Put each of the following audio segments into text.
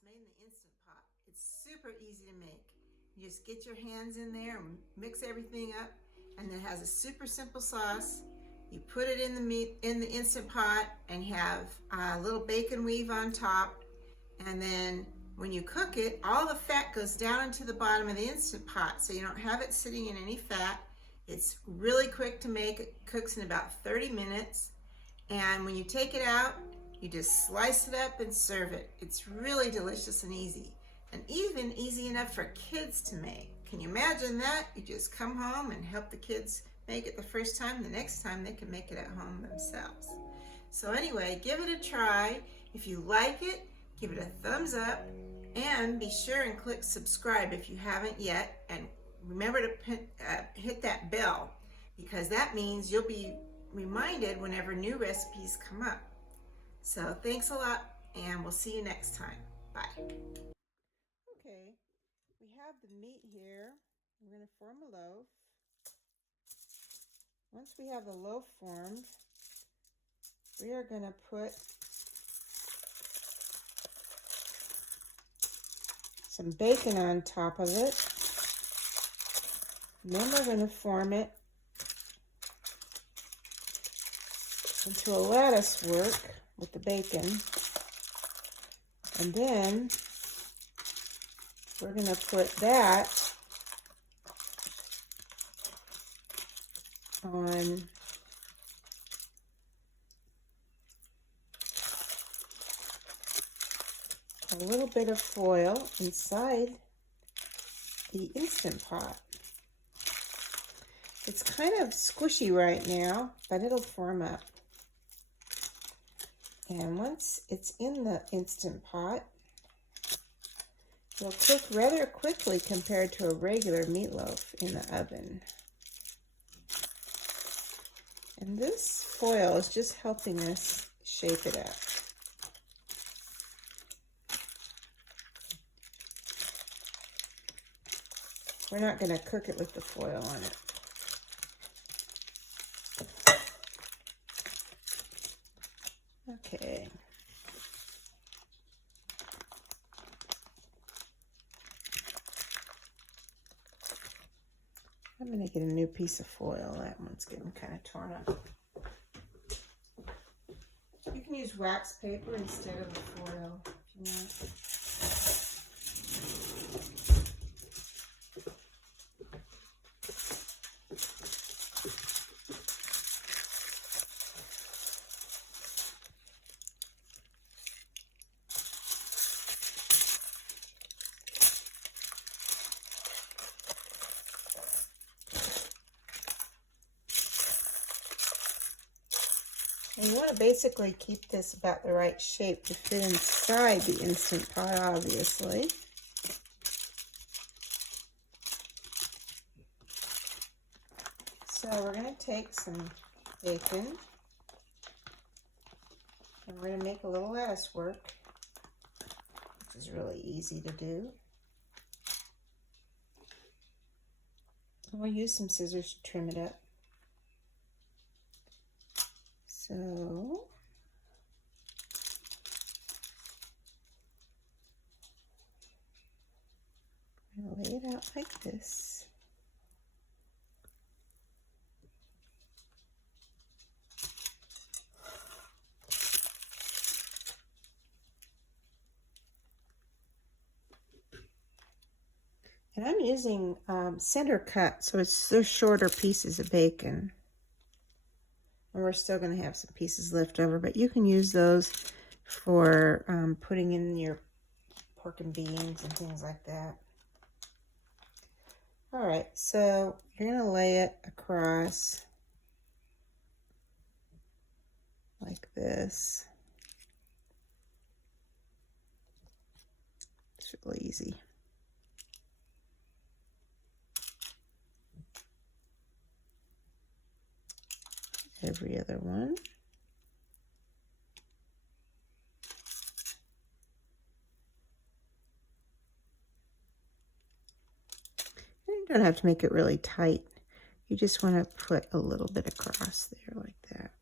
It's made in the Instant Pot. It's super easy to make. You just get your hands in there and mix everything up, and it has a super simple sauce. You put it in the meat in the Instant Pot and have a little bacon weave on top, and then when you cook it, all the fat goes down into the bottom of the Instant Pot, so you don't have it sitting in any fat. It's really quick to make. It cooks in about 30 minutes, and when you take it out, you just slice it up and serve it. It's really delicious and easy, and even easy enough for kids to make. Can you imagine that? You just come home and help the kids make it the first time. The next time they can make it at home themselves. So anyway, give it a try. If you like it, give it a thumbs up, and be sure and click subscribe if you haven't yet, and remember to hit that bell, because that means you'll be reminded whenever new recipes come up. So thanks a lot, and we'll see you next time. Bye. Okay, we have the meat here. We're going to form a loaf. Once we have the loaf formed, we are going to put some bacon on top of it. And then we're going to form it into a lattice work with the bacon. And then we're going to put that on a little bit of foil inside the Instant Pot. It's kind of squishy right now, but it'll form up. And once it's in the Instant Pot, it'll cook rather quickly compared to a regular meatloaf in the oven. And this foil is just helping us shape it up. We're not going to cook it with the foil on it. Okay. I'm going to get a new piece of foil. That one's getting kind of torn up. You can use wax paper instead of the foil if you want. And you want to basically keep this about the right shape to fit inside the Instant Pot, obviously. So we're going to take some bacon, and we're going to make a little lattice work, which is really easy to do. And we'll use some scissors to trim it up. So I'm going to lay it out like this. And I'm using center cut, so they're shorter pieces of bacon. And we're still going to have some pieces left over, but you can use those for putting in your pork and beans and things like that. All right, so you're going to lay it across like this. It's really easy. Every other one. You don't have to make it really tight. You just want to put a little bit across there like that.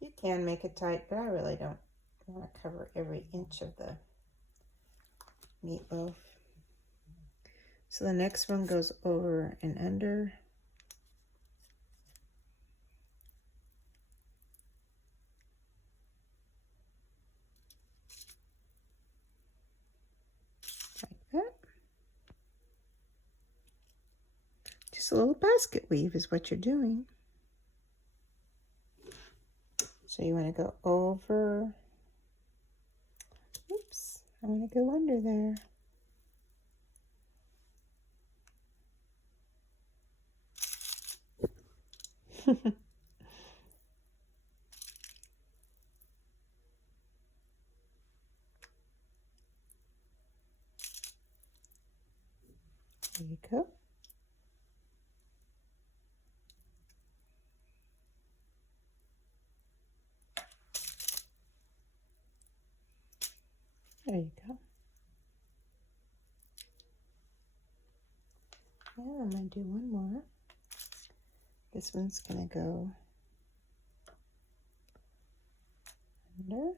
You can make it tight, but I really don't want to cover every inch of the meatloaf. So the next one goes over and under. Like that. Just a little basket weave is what you're doing. So you want to go over. Oops, I want to go under there. There you go. There you go. Now I'm going to do one more. This one's going to go under.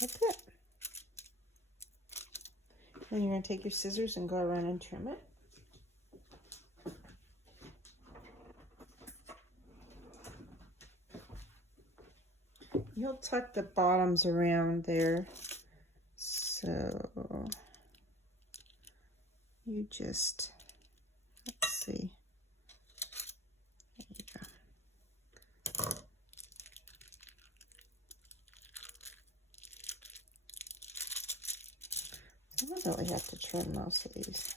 That's it. Then you're going to take your scissors and go around and trim it. You'll tuck the bottoms around there. So you just, let's see. There you go. I don't really have to trim most of these.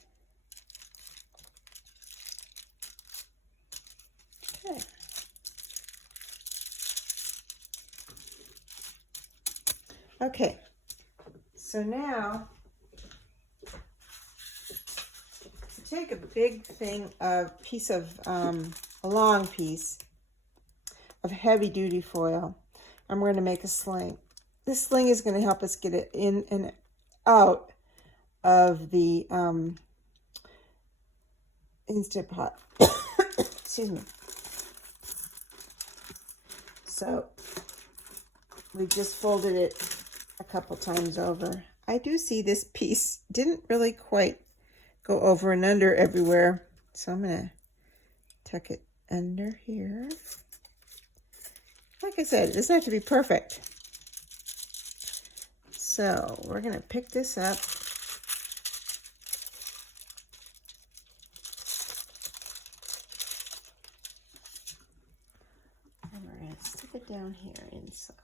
Okay. Okay, so now take a big thing, a long piece of heavy duty foil, and we're going to make a sling. This sling is going to help us get it in and out of the Instant Pot. Excuse me. So we just folded it a couple times over. I do see this piece didn't really quite go over and under everywhere, so I'm going to tuck it under here. Like I said, it doesn't have to be perfect. So we're going to pick this up. And we're going to stick it down here inside.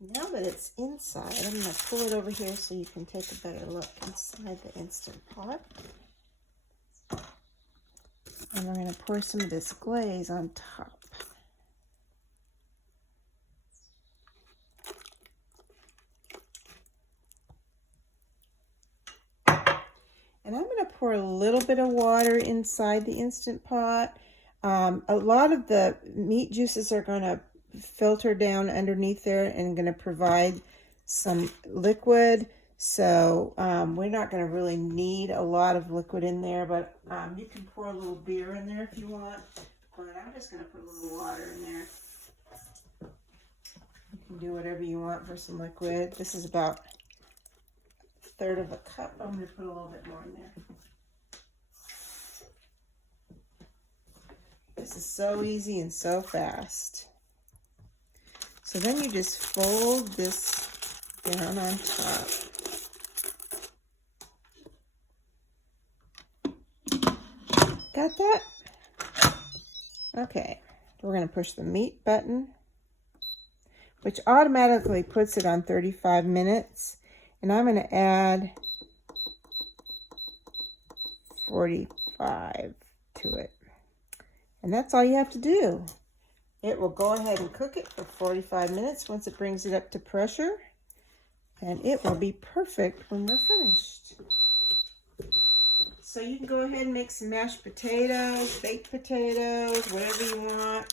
Now that it's inside, I'm going to pull it over here so you can take a better look inside the Instant Pot. And we're going to pour some of this glaze on top. And I'm going to pour a little bit of water inside the Instant Pot. A lot of the meat juices are going to filter down underneath there and going to provide some liquid. So we're not going to really need a lot of liquid in there, but you can pour a little beer in there if you want. But I'm just going to put a little water in there. You can do whatever you want for some liquid. This is about 1/3 of a cup. I'm going to put a little bit more in there. This is so easy and so fast. So then you just fold this down on top. Got that? Okay, we're going to push the meat button, which automatically puts it on 35 minutes. And I'm going to add 45 to it. And that's all you have to do. It will go ahead and cook it for 45 minutes once it brings it up to pressure. And it will be perfect when we're finished. So you can go ahead and make some mashed potatoes, baked potatoes, whatever you want.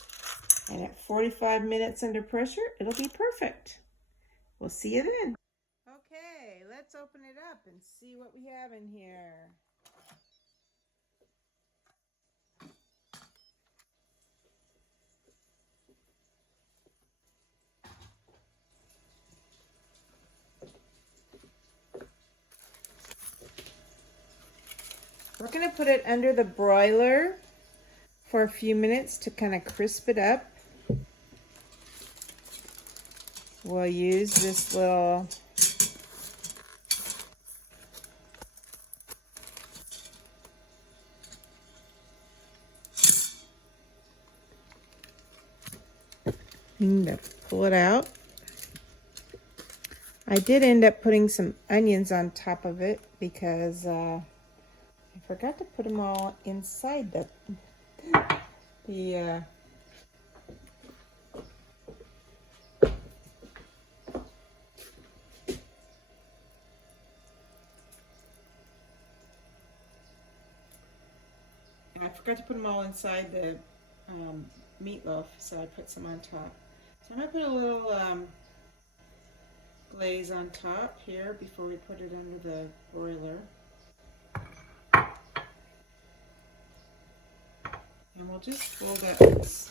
And at 45 minutes under pressure, it'll be perfect. We'll see you then. Okay, let's let's open it up and see what we have in here. We're going to put it under the broiler for a few minutes to kind of crisp it up. We'll use this little thing to pull it out. I did end up putting some onions on top of it because I forgot to put them all inside the I forgot to put them all inside the meatloaf, so I put some on top. So I'm going to put a little glaze on top here before we put it under the broiler. And we'll just fold up this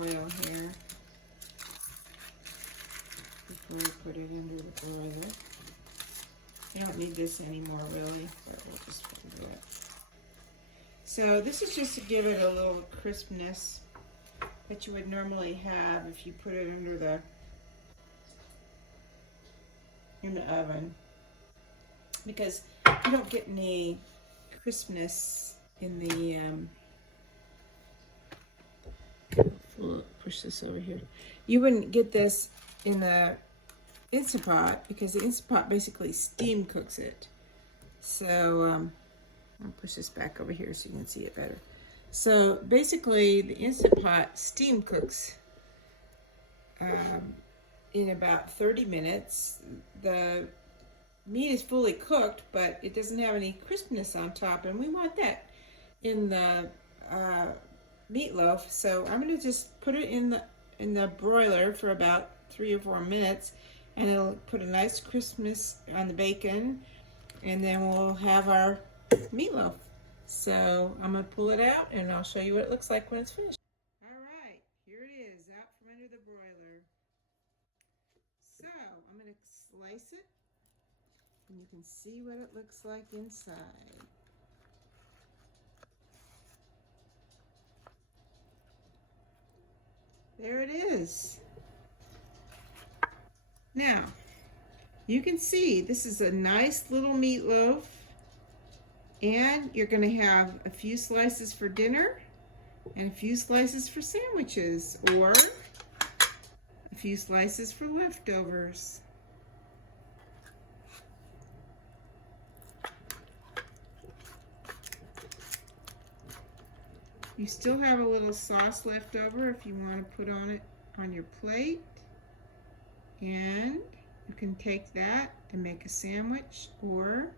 oil here before we put it under the broiler. You don't need this anymore really, but we'll just do it. So this is just to give it a little crispness that you would normally have if you put it under in the oven, because you don't get any crispness in the push this over here. You wouldn't get this in the Instant Pot because the Instant Pot basically steam cooks it. So I'll push this back over here so you can see it better. So basically the Instant Pot steam cooks in about 30 minutes. The meat is fully cooked, but it doesn't have any crispness on top, and we want that in the meatloaf. So I'm going to just put it in the broiler for about 3 or 4 minutes, and it'll put a nice crispness on the bacon, and then we'll have our meatloaf. So I'm going to pull it out and I'll show you what it looks like when it's finished. All right, here it is out from under the broiler. So I'm going to slice it and you can see what it looks like inside. There it is. Now, you can see this is a nice little meatloaf, and you're going to have a few slices for dinner and a few slices for sandwiches, or a few slices for leftovers. You still have a little sauce left over if you want to put on it on your plate, and you can take that and make a sandwich, or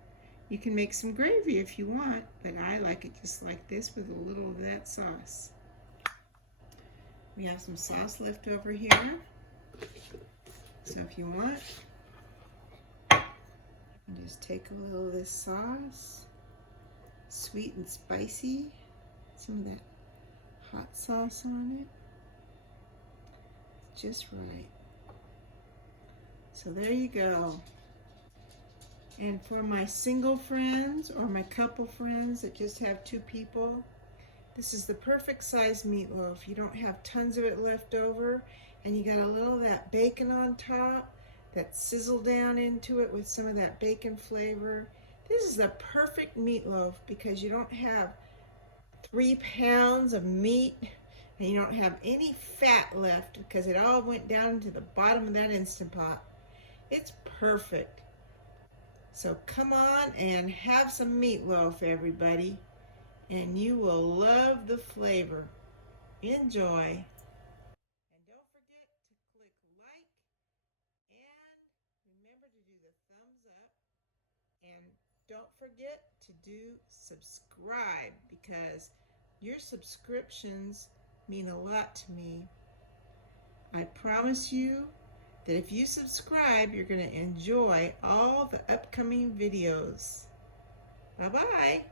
you can make some gravy if you want, but I like it just like this with a little of that sauce. We have some sauce left over here, so if you want, you can just take a little of this sauce, sweet and spicy, some of that hot sauce on it, just right. So there you go. And for my single friends or my couple friends that just have 2 people, this is the perfect size meatloaf. You don't have tons of it left over, and you got a little of that bacon on top that sizzle down into it with some of that bacon flavor. This is the perfect meatloaf because you don't have 3 pounds of meat and you don't have any fat left because it all went down to the bottom of that Instant Pot. It's perfect. So come on and have some meatloaf, everybody, and you will love the flavor. Enjoy. And don't forget to click like, and remember to do the thumbs up, and don't forget to do subscribe because your subscriptions mean a lot to me. I promise you that if you subscribe, you're going to enjoy all the upcoming videos. Bye-bye.